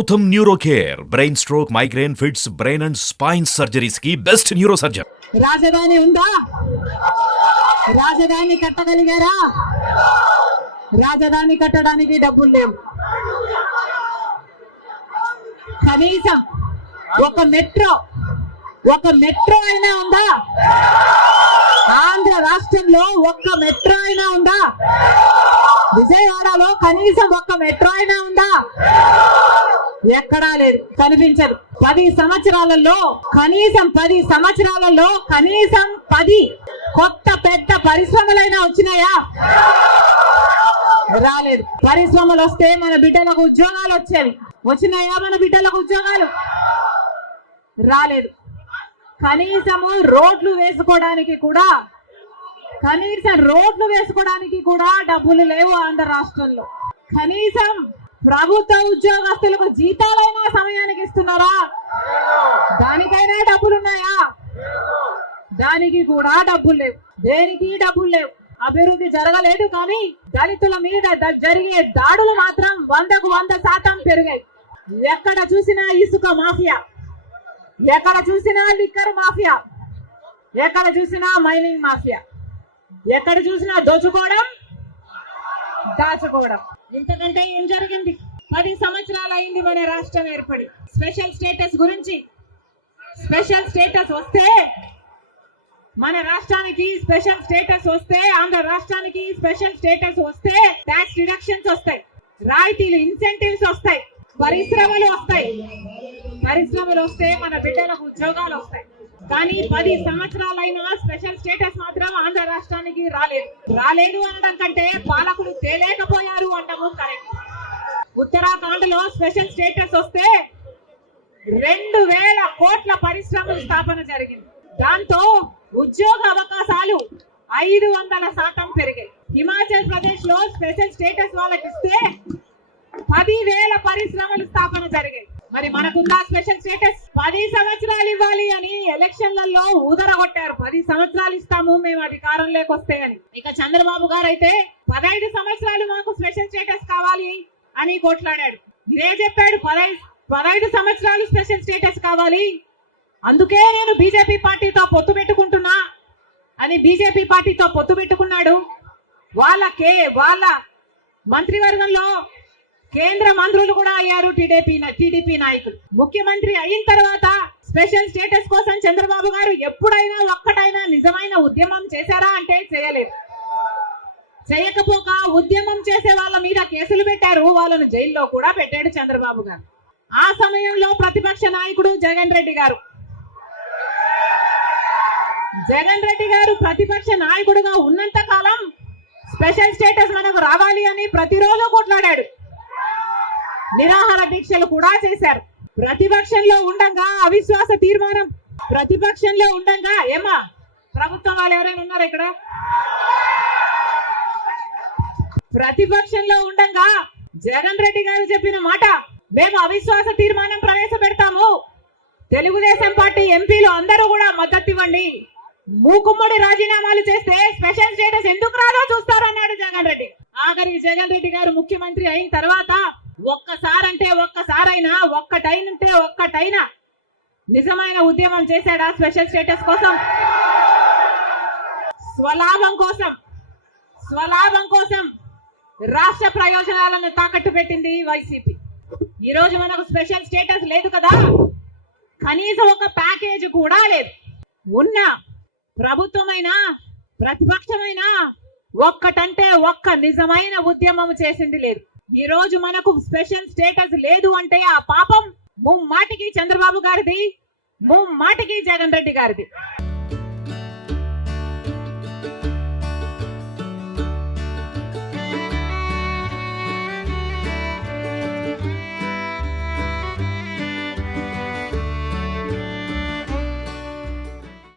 Gautam neuro care brain stroke migraine fits brain and spine surgeries కి best neuro surgeon. రాజధాని ఉందా? రాజధాని కట్టగలిగారా? రాజధాని కట్టడానికి డబ్బులు లేవు. కనీసం ఒక మెట్రో అయినా ఉందా? ఆంధ్ర రాష్ట్రంలో ఒక్క మెట్రో అయినా ఉందా? విజయవాడలో కనీసం ఒక్క మెట్రో అయినా ఉందా? ఎక్కడా లేదు, కనిపించదు. 10 సంవత్సరాలలో కనీసం 10 కొత్త పెద్ద పరిశ్రమలైనా వచ్చినాయా? రాలేదు. పరిశ్రమలు వస్తే మన బిడ్డలకు ఉద్యోగాలు వచ్చేవి. వచ్చినాయా మన బిడ్డలకు ఉద్యోగాలు? రాలేదు. కనీసం రోడ్లు వేసుకోవడానికి కూడా డబ్బులు లేవు ఆంధ్ర రాష్ట్రంలో. కనీసం ప్రభుత్వ ఉద్యోగస్తులకు జీతాలైనా సమయానికి ఇస్తున్నారా? దానికైనా డబ్బులున్నాయా? దానికి కూడా డబ్బులు లేవు. దేనికి డబ్బులు లేవు. అభివృద్ధి జరగలేదు. కానీ దళితుల మీద జరిగే దాడులు మాత్రం 100కు 100% పెరిగాయి. ఎక్కడ చూసినా ఇసుక మాఫియా, ఎక్కడ చూసినా లిక్కర్ మాఫియా, ఎక్కడ చూసినా మైనింగ్ మాఫియా, ఎక్కడ చూసినా దోచుకోవడం, దాచుకోవడం. ఇంతకంటే ఏం జరిగింది? 10 సంవత్సరాలు అయింది మన రాష్ట్రం ఏర్పడి. స్పెషల్ స్టేటస్ గురించి, స్పెషల్ స్టేటస్ వస్తే మన రాష్ట్రానికి స్పెషల్ స్టేటస్ వస్తే, ఆంధ్ర రాష్ట్రానికి స్పెషల్ స్టేటస్ వస్తే ట్యాక్స్ డిడక్షన్స్ వస్తాయి, రాయితీలు, ఇన్సెంటివ్స్ వస్తాయి, పరిశ్రమలు వస్తే మన బిడ్డలకు ఉద్యోగాలు వస్తాయి. కానీ 10 సంవత్సరాలైనా స్పెషల్ స్టేటస్ మాత్రం ఆంధ్ర రాష్ట్రానికి రాలేదు అనడం కంటే పాలకులు తేలేకపోయారు అంటాము కరెక్ట్. ఉత్తరాఖండ్ లో స్పెషల్ స్టేటస్ వస్తే 2000 కోట్ల పరిశ్రమల స్థాపన జరిగింది. దాంతో ఉద్యోగ అవకాశాలు 500% పెరిగాయి. హిమాచల్ ప్రదేశ్ లో స్పెషల్ స్టేటస్ వాళ్ళకి ఇస్తే 10,000 పరిశ్రమల స్థాపన జరిగాయి. మరి మనకుందా స్పెషల్ స్టేటస్? 10 సంవత్సరాలు ఇవ్వాలి అని ఎలక్షన్లలో ఊదరగొట్టారు. 10 సంవత్సరాలు ఇస్తాము మేము అధికారంలోకి వస్తే అని. ఇక చంద్రబాబు గారు అయితే 15 సంవత్సరాలు మాకు స్పెషల్ స్టేటస్ కావాలి అని కొట్లాడాడు. ఇదే చెప్పాడు, 15 సంవత్సరాలు స్పెషల్ స్టేటస్ కావాలి, అందుకే నేను బీజేపీ పార్టీతో పొత్తు పెట్టుకుంటున్నా అని బీజేపీ పార్టీతో పొత్తు పెట్టుకున్నాడు. వాళ్ళ మంత్రివర్గంలో కేంద్ర మంత్రులు కూడా అయ్యారు టీడీపీ నాయకులు. ముఖ్యమంత్రి అయిన తర్వాత స్పెషల్ స్టేటస్ కోసం చంద్రబాబు గారు ఎప్పుడైనా ఒక్కటైనా నిజమైన ఉద్యమం చేశారా అంటే చేయలేదు. చేయకపోక ఉద్యమం చేసే వాళ్ళ మీద కేసులు పెట్టారు, వాళ్ళను జైల్లో కూడా పెట్టాడు చంద్రబాబు గారు. ఆ సమయంలో ప్రతిపక్ష నాయకుడు జగన్ రెడ్డి గారు ప్రతిపక్ష నాయకుడుగా ఉన్నంత కాలం స్పెషల్ స్టేటస్ మనకు రావాలి అని ప్రతిరోజు కొట్లాడాడు. నిరాహార దీక్షలు కూడా చేశారు. ప్రతిపక్షంలో ఉండగా అవిశ్వాస తీర్మానం, ప్రతిపక్షంలో ఉండగా ఏమా ప్రభుత్వం వాళ్ళు ఎవరైనా ఉన్నారు ఇక్కడ? ప్రతిపక్షంలో ఉండగా జగన్ రెడ్డి గారు చెప్పిన మాట, మేము అవిశ్వాస తీర్మానం ప్రవేశపెడతాము, తెలుగుదేశం పార్టీ ఎంపీలు అందరూ కూడా మద్దతు ఇవ్వండి, మూకుమ్మడి రాజీనామాలు చేస్తే స్పెషల్ స్టేటస్ ఎందుకు రాదో చూస్తారన్నాడు జగన్ రెడ్డి. ఆఖరి జగన్ రెడ్డి గారు ముఖ్యమంత్రి అయిన తర్వాత ఒక్కటైనా నిజమైన ఉద్యమం చేశాడా స్పెషల్ స్టేటస్ కోసం? స్వలాభం కోసం రాష్ట్ర ప్రయోజనాలను తాకట్టు పెట్టింది వైసీపీ. ఈ రోజు మనకు స్పెషల్ స్టేటస్ లేదు కదా, కనీసం ఒక ప్యాకేజ్ కూడా లేదు. ఉన్న ప్రభుత్వమైనా ప్రతిపక్షమైనా ఒక్కటంటే ఒక్క నిజమైన ఉద్యమం చేసింది లేదు. ఈ రోజు మనకు స్పెషల్ స్టేటస్ లేదు అంటే ఆ పాపం ముమ్మాటికి చంద్రబాబు గారిది, ముమ్మాటికి జగన్ రెడ్డి గారిది.